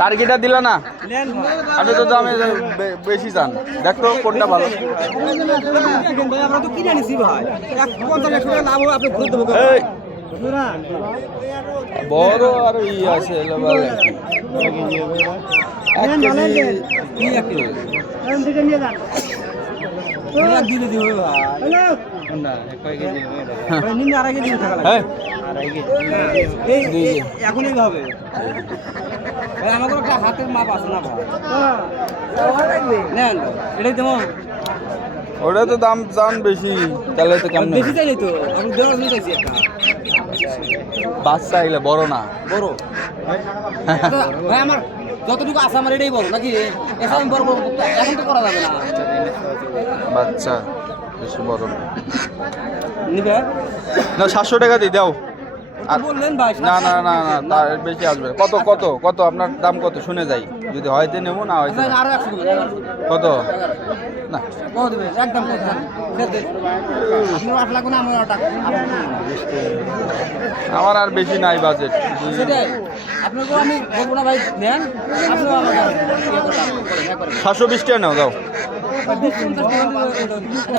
টার্গেটা দিলা না? আপনি তো দামে বেশি চান। দেখতো কোনটা ভালো। বড় আর ই আছে কেজি দিলে দিবে নিম্নে আড়াই কেজি টাকা লাগবে হ্যাঁ এই দুই এই- কেজি। এখন এই হবে আমাদের একটা হাতের মাপ আছে না নেন এটাই দেবো। ওটা তো দাম চান বেশি তাহলে তো কেমন বেশি চাইলে তো আমি দেওয়ার জন্য চাইছি একটা। বাচ্চা আইলে বড় না? বড়। ভাই আমার যতটুকু আছে আমার এটাই বড় নাকি? এসব আমি বড় বড় এখন তো করা যাবে না। বাচ্চা বেশি বড় না। নিবে? না সাতশো টাকা দিয়ে দাও। না না না না তার বেশি আসবে কত কত কত? আপনার দাম কত? শুনে যাই। যদি হয়তো নেব না হয়তো। কত? না। একদম আমার আর বেশি নাই বাজেট। সাতশো বিশ টাকা নাও দাও। নষ্ট না